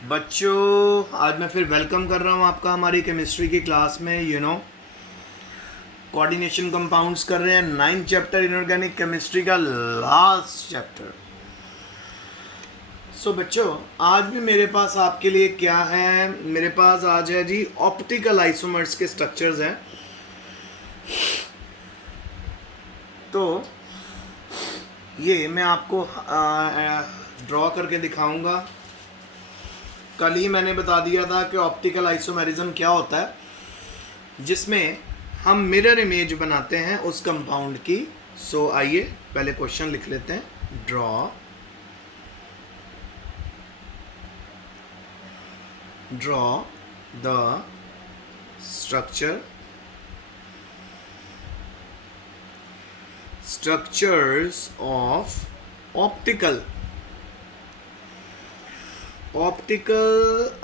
बच्चों, आज मैं फिर वेलकम कर रहा हूँ आपका हमारी केमिस्ट्री की क्लास में। कोऑर्डिनेशन कंपाउंड्स कर रहे हैं। 9th चैप्टर इनऑर्गेनिक केमिस्ट्री का लास्ट चैप्टर। बच्चों, आज भी मेरे पास आपके लिए क्या है, मेरे पास आज है जी ऑप्टिकल आइसोमर्स के स्ट्रक्चर्स हैं। तो ये मैं आपको ड्रॉ करके दिखाऊंगा। कल ही मैंने बता दिया था कि ऑप्टिकल आइसोमेरिज्म क्या होता है, जिसमें हम मिरर इमेज बनाते हैं उस कंपाउंड की। आइए पहले क्वेश्चन लिख लेते हैं। Draw the structures of optical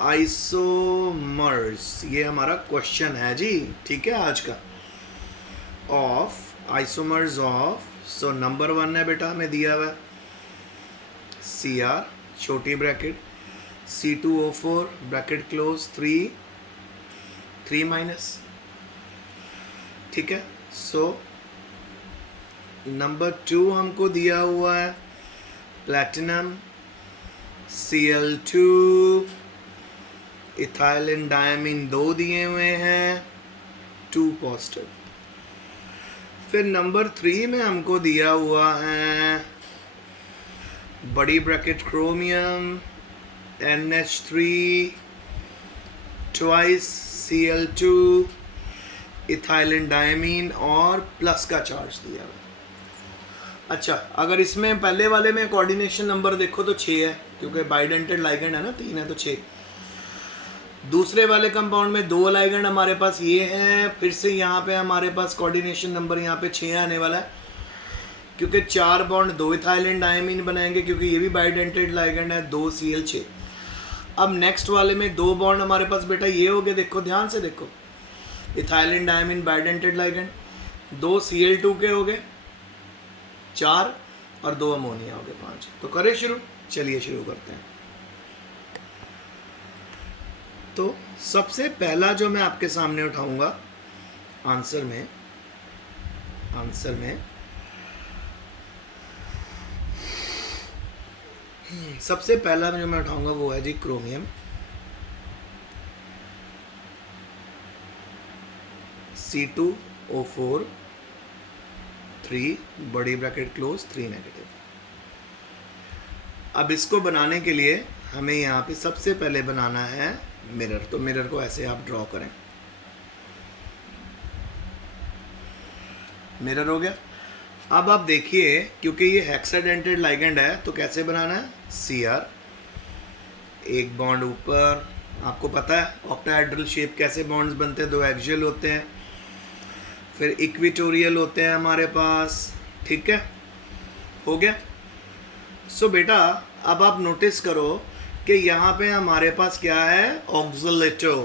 isomers. ये हमारा क्वेश्चन है जी, ठीक है आज का। ऑफ आइसोमर्स ऑफ, नंबर 1 है बेटा, हमें दिया हुआ Cr छोटी bracket C2O4 bracket close 3 minus, ठीक है। नंबर 2 हमको दिया हुआ है प्लैटिनम Cl2, इथाइलिन डायमीन 2 दिए हुए हैं, 2 पॉजिटिव। फिर नंबर 3 में हमको दिया हुआ है बड़ी bracket chromium NH3 twice Cl2, ethylene diamine और प्लस का चार्ज दिया हुआ। अच्छा, अगर इसमें पहले वाले में कोऑर्डिनेशन नंबर देखो तो 6 है, क्योंकि बाइडेंटेड लाइगेंड है ना, 3 है तो 6। दूसरे वाले कंपाउंड में 2 लाइगेंड हमारे पास ये हैं। फिर से यहाँ पे हमारे पास कोऑर्डिनेशन नंबर यहाँ पे 6 आने वाला है, क्योंकि 4 बॉन्ड 2 इथाइलिन डायमीन बनाएंगे, क्योंकि ये भी बाइडेंटेड लाइगेंड है, 2 Cl6। अब नेक्स्ट वाले में 2 बॉन्ड हमारे पास बेटा ये हो गए, देखो ध्यान से देखो, ethylene diamine bidentate ligand, 2 Cl2 के हो गए 4 और 2 अमोनिया हो गए 5। तो करें शुरू, चलिए शुरू करते हैं। तो सबसे पहला जो मैं आपके सामने उठाऊंगा आंसर में सबसे पहला जो मैं उठाऊंगा वो है जी क्रोमियम C2O4 3 बड़ी ब्रैकेट क्लोज 3 नेगेटिव। अब इसको बनाने के लिए हमें यहाँ पे सबसे पहले बनाना है मिरर। तो मिरर को ऐसे आप ड्रॉ करें। मिरर हो गया। अब आप देखिए, क्योंकि ये हेक्साडेंटेड लाइगेंड है तो कैसे बनाना है, Cr एक बॉन्ड ऊपर। आपको पता है ऑक्टाहेड्रल शेप कैसे बॉन्ड्स बनते हैं, 2 एक्सियल होते हैं, फिर इक्विटोरियल होते हैं हमारे पास, ठीक है, हो गया। बेटा अब आप नोटिस करो कि यहाँ पे हमारे पास क्या है, ऑक्सलेटो,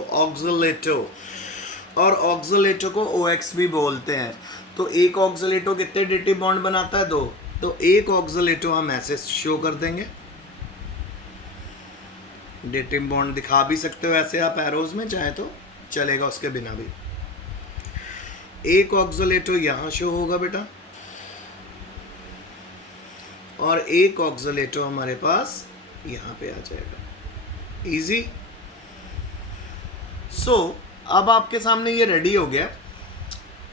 और ऑक्सलेटो को OX भी बोलते हैं। तो एक ऑक्सलेटो कितने डेटिव बॉन्ड बनाता है, 2। तो एक ऑक्सलेटो हम ऐसे शो कर देंगे, डेटिव बॉन्ड दिखा भी सकते हो ऐसे आप एरोज में, चाहे तो चलेगा उसके बिना भी। एक ऑक्सलेटो यहाँ शो होगा बेटा, और एक ऑक्सलेटो हमारे पास यहाँ पे आ जाएगा। इजी। अब आपके सामने ये रेडी हो गया।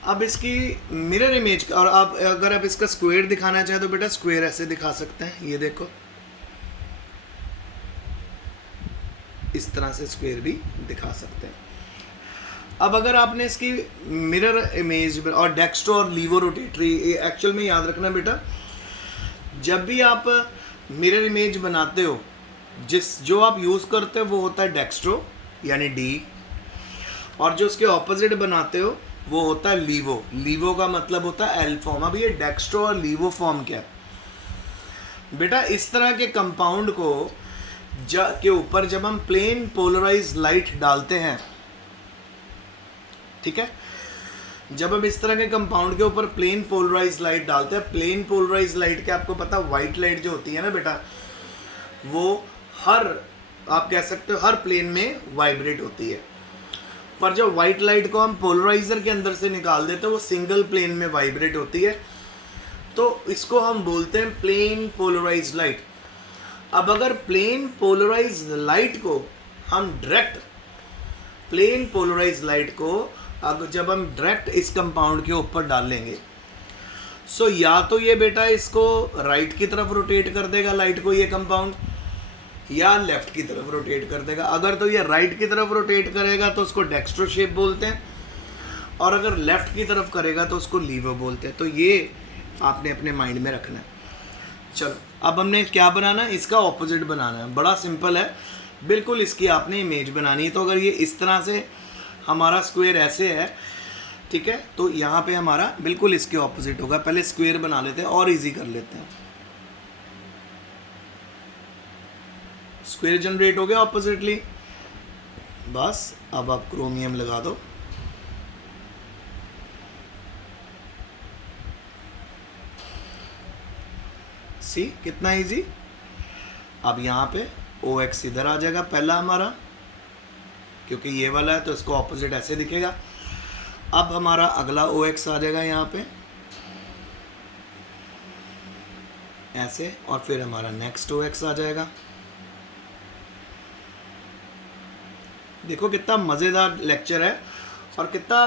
अब इसकी मिरर इमेज, और आप अगर आप इसका स्क्वायर दिखाना चाहें तो बेटा स्क्वायर ऐसे दिखा सकते हैं। ये देखो, इस तरह से स्क्वायर भी दिखा सकते हैं। अब अगर आपने इसकी मिरर इमेज और डेक्स्ट्रो और लीवो रोटेटरी, एक्चुअल में याद रखना बेटा, जब भी आप मिरर इमेज बनाते हो, जो आप यूज़ करते हो वो होता है डेक्स्ट्रो यानी D, और जो उसके ऑपोजिट बनाते हो वो होता है लीवो। लीवो का मतलब होता है एल फॉर्म। अब ये डेक्स्ट्रो और लीवो फॉर्म क्या है बेटा, इस तरह के कंपाउंड को के ऊपर जब हम प्लेन पोलराइज लाइट डालते हैं, ठीक है, जब हम इस तरह के कंपाउंड के ऊपर प्लेन पोलराइज लाइट डालते हैं, प्लेन पोलराइज लाइट के आपको पता, वाइट लाइट जो होती है ना बेटा, वो हर आप कह सकते हो हर प्लेन में वाइब्रेट होती है। पर जब वाइट लाइट को हम पोलराइजर के अंदर से निकाल देते हैं वो सिंगल प्लेन में वाइब्रेट होती है, तो इसको हम बोलते हैं प्लेन पोलराइज्ड लाइट। अब अगर प्लेन पोलराइज्ड लाइट को हम डायरेक्ट प्लेन पोलराइज्ड लाइट को अगर जब हम डायरेक्ट इस कंपाउंड के ऊपर डालेंगे, सो या तो ये बेटा इसको राइट की तरफ रोटेट कर देगा लाइट को ये कंपाउंड, या लेफ्ट की तरफ रोटेट कर देगा। अगर तो ये राइट की तरफ रोटेट करेगा तो उसको डेक्स्ट्रो शेप बोलते हैं, और अगर लेफ्ट की तरफ करेगा तो उसको लीवर बोलते हैं। तो ये आपने अपने माइंड में रखना है। चलो अब हमने क्या बनाना है, इसका ऑपोजिट बनाना है। बड़ा सिंपल है, बिल्कुल इसकी आपने इमेज बनानी है। तो अगर ये इस तरह से हमारा स्क्वायर ऐसे है, ठीक है, तो यहाँ पे हमारा बिल्कुल इसके ऑपोजिट होगा। पहले स्क्वायर बना लेते हैं और इजी कर लेते हैं। स्क्वायर जनरेट हो गया ऑपोजिटली। बस अब आप क्रोमियम लगा दो। सी कितना इजी। अब यहाँ पे OX इधर आ जाएगा पहला हमारा, क्योंकि ये वाला है तो इसको ऑपोजिट ऐसे दिखेगा। अब हमारा अगला OX आ जाएगा यहाँ पे ऐसे, और फिर हमारा नेक्स्ट OX आ जाएगा। देखो कितना मज़ेदार लेक्चर है और कितना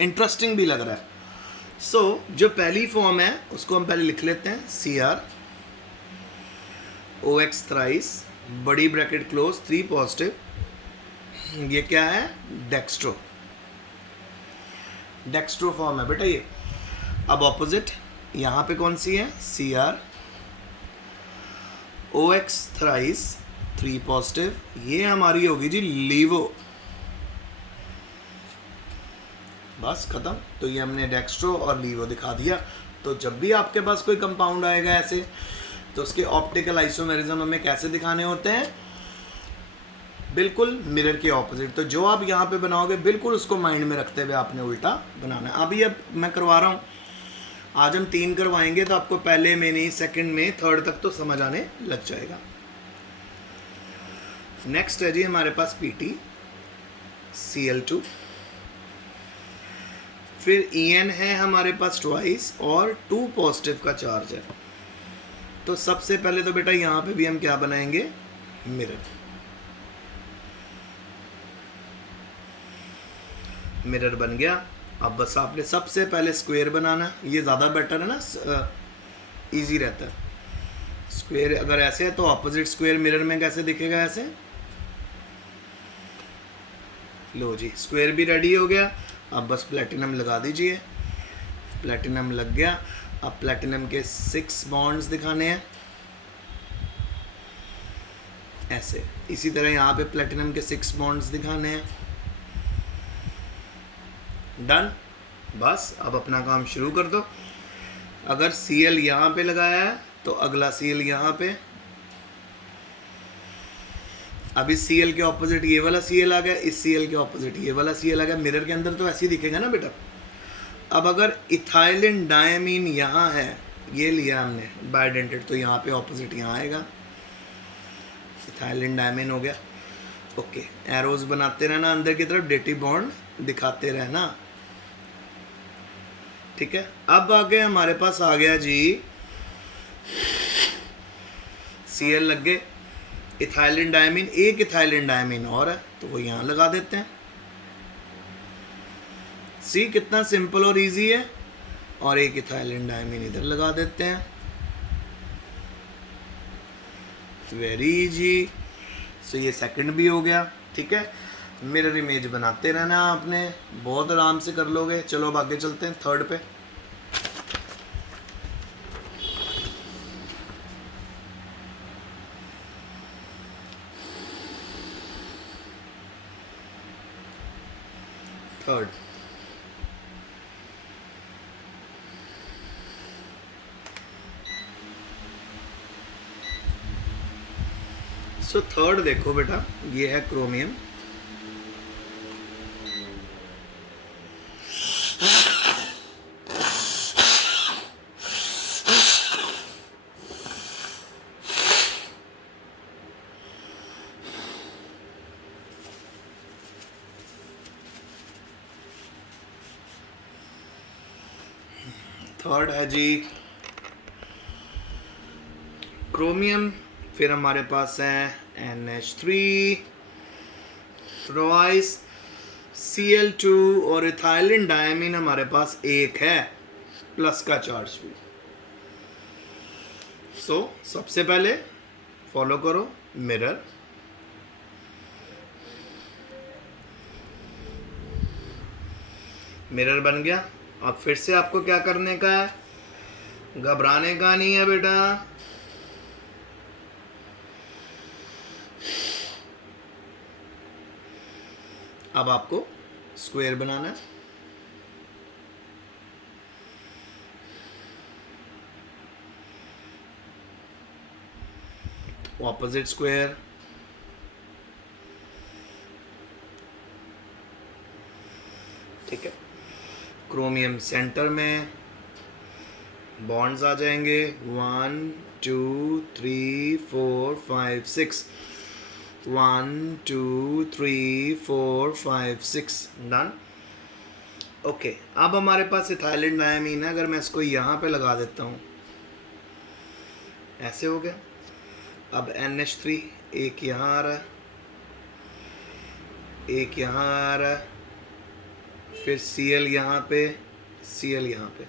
इंटरेस्टिंग भी लग रहा है। सो जो पहली फॉर्म है उसको हम पहले लिख लेते हैं, CR OX थ्राइस बड़ी ब्रैकेट क्लोज 3 पॉजिटिव। ये क्या है, डेक्स्ट्रो। डेक्स्ट्रो फॉर्म है बेटा ये। अब ऑपोजिट यहाँ पे कौन सी है, CR OX थ्राइस 3 पॉजिटिव। ये हमारी होगी जी लीवो। बस खत्म। तो ये हमने डेक्स्ट्रो और लीवो दिखा दिया। तो जब भी आपके पास कोई कंपाउंड आएगा ऐसे, तो उसके ऑप्टिकल आइसोमेरिज्म हमें कैसे दिखाने होते हैं, बिल्कुल मिरर के ऑपोजिट। तो जो आप यहाँ पे बनाओगे बिल्कुल उसको माइंड में रखते हुए आपने उल्टा बनाना है। अभी अब मैं करवा रहा हूँ, आज हम 3 करवाएंगे तो आपको पहले में नहीं, सेकंड में, थर्ड तक तो समझ आने लग जाएगा। नेक्स्ट है जी हमारे पास PT Cl2, फिर En है हमारे पास ट्वाइस और 2 पॉजिटिव का चार्ज है। तो सबसे पहले तो बेटा यहाँ पे भी हम क्या बनाएंगे, मिरर। मिरर बन गया। अब बस आपने सबसे पहले स्क्वायर बनाना, ये ज़्यादा बेटर है ना, इजी रहता है। स्क्वायर अगर ऐसे है तो ऑपोजिट स्क्वायर मिरर में कैसे दिखेगा, ऐसे। लो जी स्क्वायर भी रेडी हो गया। अब बस प्लेटिनम लगा दीजिए। प्लेटिनम लग गया। अब प्लेटिनम के 6 बॉन्ड्स दिखाने हैं ऐसे। इसी तरह यहाँ पे प्लेटिनम के 6 बॉन्ड्स दिखाने हैं। डन। बस अब अपना काम शुरू कर दो। अगर Cl यहाँ पे लगाया है तो अगला Cl यहाँ पे। अब इस Cl के ऑपोजिट ये वाला Cl आ गया, इस Cl के ऑपोजिट ये वाला Cl आ गया। मिरर के अंदर तो ऐसे ही दिखेगा ना बेटा। अब अगर इथाइलिन डायमीन यहाँ है, ये लिया हमने बाइडेंटेड, तो यहाँ पे ऑपोजिट यहाँ आएगा। इथाइलिन डायमीन हो गया। ओके, एरोज बनाते रहना अंदर की तरफ, डेटिव बॉन्ड दिखाते रहना, ठीक है। अब आगे हमारे पास आ गया जी Cl लग गए। इथाइलिन डायमीन, एक इथाइलिन डायमीन और है तो वो यहाँ लगा देते हैं। सी कितना सिंपल और इजी है। और एक इथाइलिन डायमीन इधर लगा देते हैं। Very easy. सो ये सेकंड भी हो गया, ठीक है। मिरर इमेज बनाते रहना आपने, बहुत आराम से कर लोगे। चलो अब आगे चलते हैं थर्ड पे। थर्ड, सो थर्ड देखो बेटा, ये है क्रोमियम। थर्ड है जी क्रोमियम, फिर हमारे पास है NH3 ट्वाइस Cl2 और इथाइलिन डायमीन हमारे पास एक है, प्लस का चार्ज भी। सो सबसे पहले फॉलो करो मिरर, मिरर बन गया। अब फिर से आपको क्या करने का है, घबराने का नहीं है बेटा। अब आपको स्क्वायर बनाना है। ऑपोजिट स्क्वायर, ठीक है। क्रोमियम सेंटर में, बॉन्ड्स आ जाएंगे 1 2 3 4 5 6, 1 2 3 4 5 6, डन। ओके, अब हमारे पास इथाइलिन डायमीन है। अगर मैं इसको यहाँ पे लगा देता हूँ, ऐसे हो गया। अब NH3 एक यहाँ आ रहा है, एक यहाँ आ रहा है, फिर Cl यहाँ पे, Cl यहाँ पे।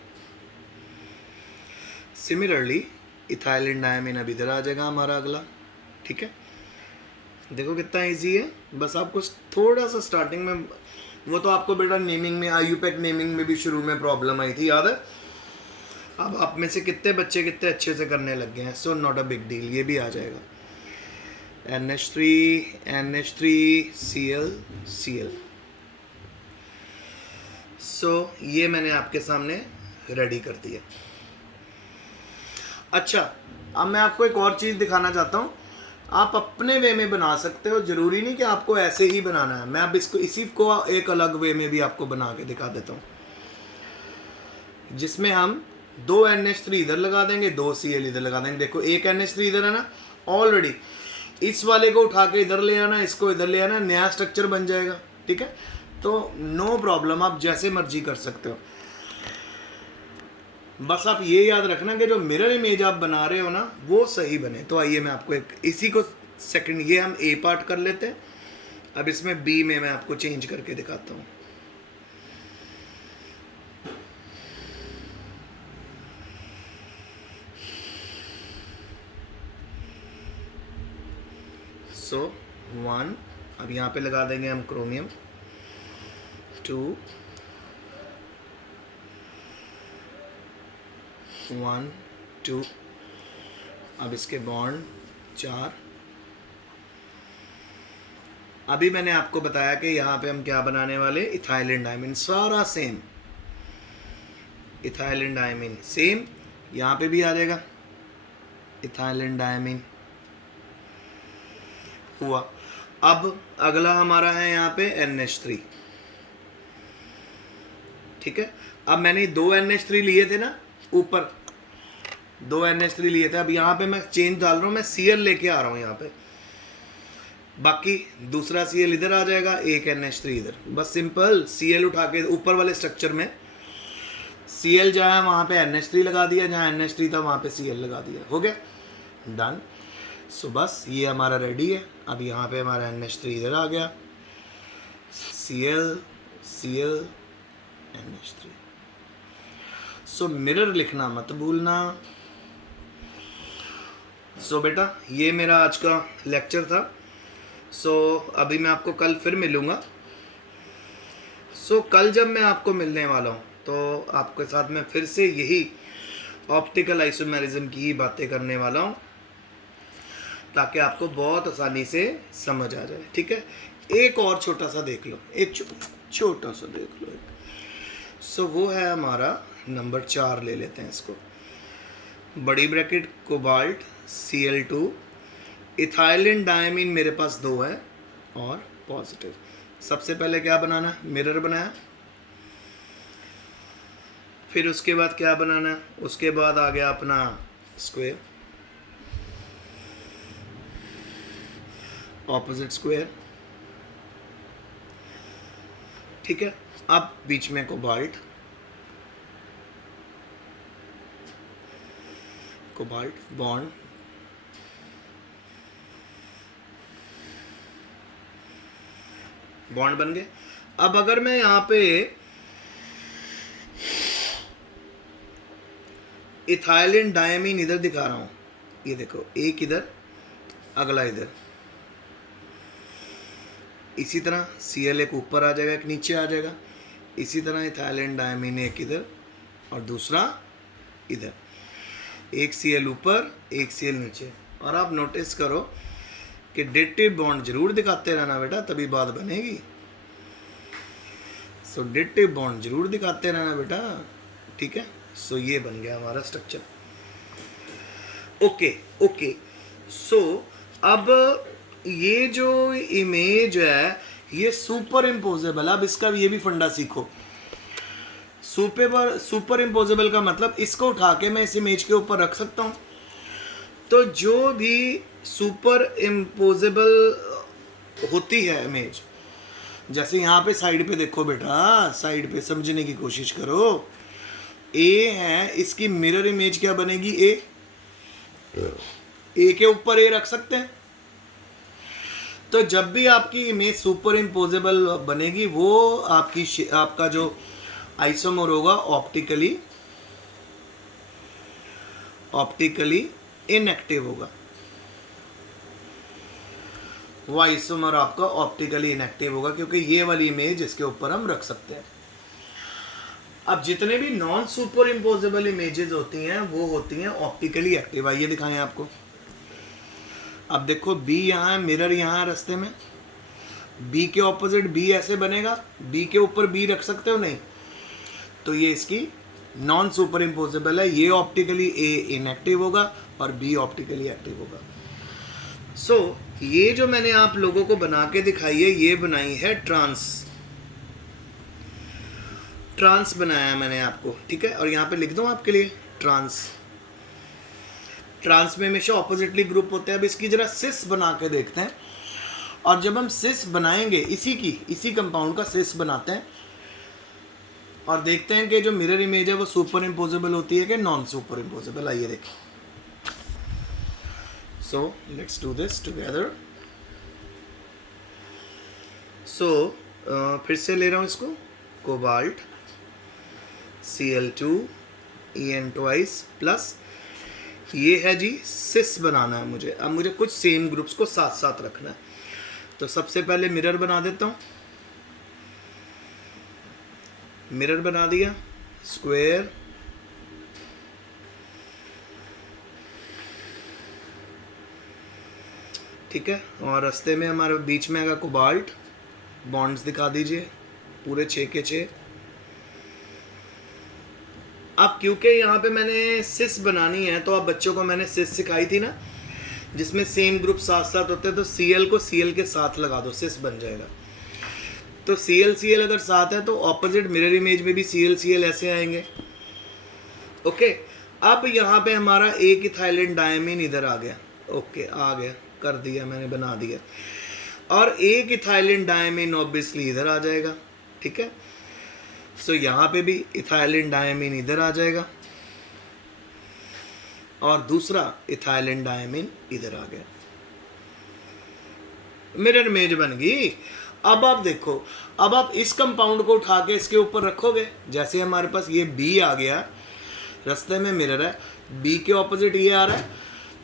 सिमिलरली इथाइलिन डायमीन अब इधर आ जाएगा हमारा अगला, ठीक है। देखो कितना इजी है, बस आपको थोड़ा सा स्टार्टिंग में, वो तो आपको बेटा नेमिंग में, IUPAC नेमिंग में भी शुरू में प्रॉब्लम आई थी, याद है। अब आप में से कितने बच्चे कितने अच्छे से करने लग गए हैं, so not a big deal, ये भी आ जाएगा। NH3 NH3 Cl Cl। सो ये मैंने आपके सामने रेडी कर दिया। अच्छा, अब मैं आपको एक और चीज़ दिखाना चाहता हूँ। आप अपने वे में बना सकते हो, ज़रूरी नहीं कि आपको ऐसे ही बनाना है। मैं अब इसको, इसी को एक अलग वे में भी आपको बना के दिखा देता हूँ, जिसमें हम 2 NH3 इधर लगा देंगे, 2 Cl इधर लगा देंगे। देखो एक NH3 इधर है ना, ऑलरेडी इस वाले को उठा के इधर ले आना, इसको इधर ले आना, नया स्ट्रक्चर बन जाएगा, ठीक है। तो नो प्रॉब्लम, आप जैसे मर्जी कर सकते हो। बस आप ये याद रखना कि जो मिरर इमेज आप बना रहे हो ना, वो सही बने। तो आइए मैं आपको एक, इसी को सेकंड, ये हम A पार्ट कर लेते हैं। अब इसमें B में मैं आपको चेंज करके दिखाता हूँ। सो 1, अब यहाँ पे लगा देंगे हम क्रोमियम, 2 1 2, अब इसके बॉन्ड 4। अभी मैंने आपको बताया कि यहाँ पे हम क्या बनाने वाले, इथाइलिन डायमीन, सारा सेम इथाइलिन डायमीन सेम, यहाँ पे भी आ जाएगा इथाइलिन डायमीन हुआ। अब अगला हमारा है यहाँ पे NH3, ठीक है। अब मैंने 2 NH3 लिए थे ना, ऊपर 2 NH3 लिए थे। अब यहाँ पे मैं चेंज डाल रहा हूँ, मैं Cl लेके आ रहा हूँ यहाँ पे, बाकी दूसरा Cl इधर आ जाएगा, एक NH3 इधर। बस सिंपल Cl उठा के ऊपर वाले स्ट्रक्चर में Cl जहाँ वहाँ पे NH3 लगा दिया, जहाँ NH3 था वहाँ पे Cl लगा दिया, हो गया, डन। सो बस ये हमारा रेडी है। अब यहाँ पे हमारा NH3 इधर आ गया, Cl Cl NH3। So mirror लिखना मत भूलना। सो बेटा ये मेरा आज का लेक्चर था। सो अभी मैं आपको कल फिर मिलूँगा। सो कल जब मैं आपको मिलने वाला हूँ तो आपके साथ मैं फिर से यही ऑप्टिकल आइसोमेरिज्म की ही बातें करने वाला हूँ, ताकि आपको बहुत आसानी से समझ आ जाए, ठीक है। एक और छोटा सा देख लो, एक छोटा सा देख लो। सो वो है हमारा नंबर 4, ले लेते हैं इसको, बड़ी bracket cobalt Cl2, ethylene diamine मेरे पास 2 है और पॉजिटिव। सबसे पहले क्या बनाना है, मिरर बनाया, फिर उसके बाद क्या बनाना है, उसके बाद आ गया अपना स्क्वायर, ऑपोजिट स्क्वायर, ठीक है। अब बीच में कोबाल्ट, कोबाल्ट बॉन्ड, बॉन्ड बन गए। अब अगर मैं यहाँ पे इथाइलिन डायमीन इधर दिखा रहा हूँ, ये देखो एक इधर अगला इधर, इसी तरह Cl एक ऊपर आ जाएगा एक नीचे आ जाएगा, इसी तरह इथाइलिन डायमीन एक इधर और दूसरा इधर, एक Cl ऊपर एक Cl नीचे। और आप नोटिस करो कि डेटिव बॉन्ड जरूर दिखाते रहना बेटा, तभी बात बनेगी। सो डेटिव बॉन्ड जरूर दिखाते रहना बेटा, ठीक है। सो ये बन गया हमारा स्ट्रक्चर। ओके ओके, सो अब ये जो इमेज है ये सुपर इम्पोजेबल। अब इसका ये भी फंडा सीखो। सुपर इम्पोजेबल का मतलब इसको उठा के मैं इस इमेज के ऊपर रख सकता हूँ। तो जो भी सुपर इम्पोजेबल होती है इमेज, जैसे यहाँ पे साइड पे देखो बेटा, साइड पे समझने की कोशिश करो। ए है, इसकी मिरर इमेज क्या बनेगी? ए के ऊपर ए रख सकते हैं। तो जब भी आपकी इमेज सुपर इम्पोजेबल बनेगी वो आपका जो आइसोमर होगा ऑप्टिकली इनएक्टिव होगा। वो आइसोमर आपका ऑप्टिकली इनएक्टिव होगा क्योंकि ये वाली इमेज इसके ऊपर हम रख सकते हैं। अब जितने भी नॉन सुपर इम्पोजेबल इमेजेस होती हैं वो होती हैं ऑप्टिकली एक्टिव। आइए दिखाएं आपको। अब देखो बी यहाँ है, मिरर यहाँ है रास्ते में, बी के ऑपोजिट बी ऐसे बनेगा, बी के ऊपर बी रख सकते हो नहीं, तो ये इसकी नॉन सुपर इम्पोजेबल है। ये ऑप्टिकली ए इनएक्टिव होगा और बी ऑप्टिकली एक्टिव होगा। सो ये जो मैंने आप लोगों को बना के दिखाई है, ये बनाई है ट्रांस बनाया है मैंने आपको, ठीक है। और यहाँ पे लिख दूँ आपके लिए ट्रांस में हमेशा ऑपोजिटली ग्रुप होते हैं। अब इसकी जरा सिस बना के देखते हैं। और जब हम सिस बनाएंगे इसी कंपाउंड का सिस बनाते हैं और देखते हैं कि जो मिरर इमेज है वो सुपर इम्पोजेबल होती है कि नॉन सुपर इम्पोजेबल। आइए देखिए। So let's do this together. So फिर से ले रहा हूँ इसको, cobalt Cl2 En twice plus ये है जी सिस बनाना है मुझे। अब मुझे कुछ सेम ग्रुप्स को साथ साथ रखना है। तो सबसे पहले मिरर बना देता हूँ। मिरर बना दिया, स्क्वायर, ठीक है। और रास्ते में हमारे बीच में आएगा कोबाल्ट। बॉन्ड्स दिखा दीजिए पूरे 6 के 6। अब क्योंकि यहाँ पे मैंने सिस बनानी है तो अब बच्चों को मैंने सिस सिखाई थी ना, जिसमें सेम ग्रुप साथ साथ होते हैं। तो Cl को Cl के साथ लगा दो, सिस बन जाएगा। तो Cl अगर साथ है तो ऑपोजिट मिरर इमेज में भी Cl ऐसे आएंगे। ओके, अब यहाँ पे हमारा एक इथाइलिन डायमीन इधर आ गया। ओके, आ गया, कर दिया मैंने, बना दिया। और एक इथाइलिन डायमीन ऑब्वियसली इधर आ जाएगा, ठीक है। सो यहाँ पे भी इथाइलिन डायमीन इधर आ जाएगा और दूसरा इथाइलिन डायमीन इधर आ गया। मिरर इमेज बन गई। अब आप देखो, अब आप इस कंपाउंड को उठा के इसके ऊपर रखोगे। जैसे हमारे पास ये बी आ गया, रास्ते में मिरर है, बी के ऑपोजिट ये आ रहा है।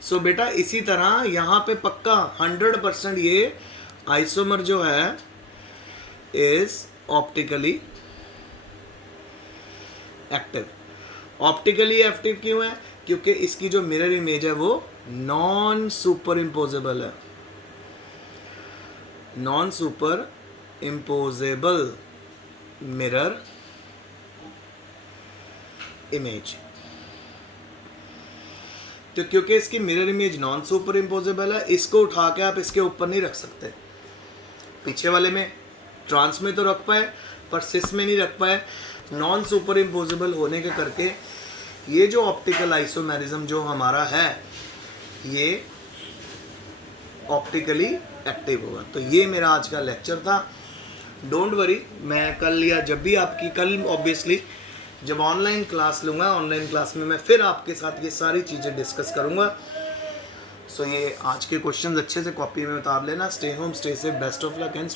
सो बेटा इसी तरह यहाँ पे पक्का 100% ये आइसोमर जो है is optically active. Optically active क्यों है? क्योंकि इसकी जो मिरर इमेज है वो नॉन सुपर इम्पोजेबल है। Non super imposable mirror image. तो क्योंकि इसकी mirror image non super imposable है, इसको उठा के आप इसके ऊपर नहीं रख सकते। पीछे वाले में ट्रांस में तो रख पाए पर सिस में नहीं रख पाए। नॉन सुपर इम्पोजेबल होने के करके ये जो ऑप्टिकल आइसोमेरिज्म जो हमारा है ये ऑप्टिकली एक्टिव होगा। तो ये मेरा आज का लेक्चर था। डोंट वरी, मैं कल या जब भी आपकी, कल ऑब्वियसली जब ऑनलाइन क्लास लूँगा, ऑनलाइन क्लास में मैं फिर आपके साथ ये सारी चीज़ें डिस्कस करूँगा। सो ये आज के क्वेश्चंस अच्छे से कॉपी में उतार लेना। Stay home, stay safe, best of luck and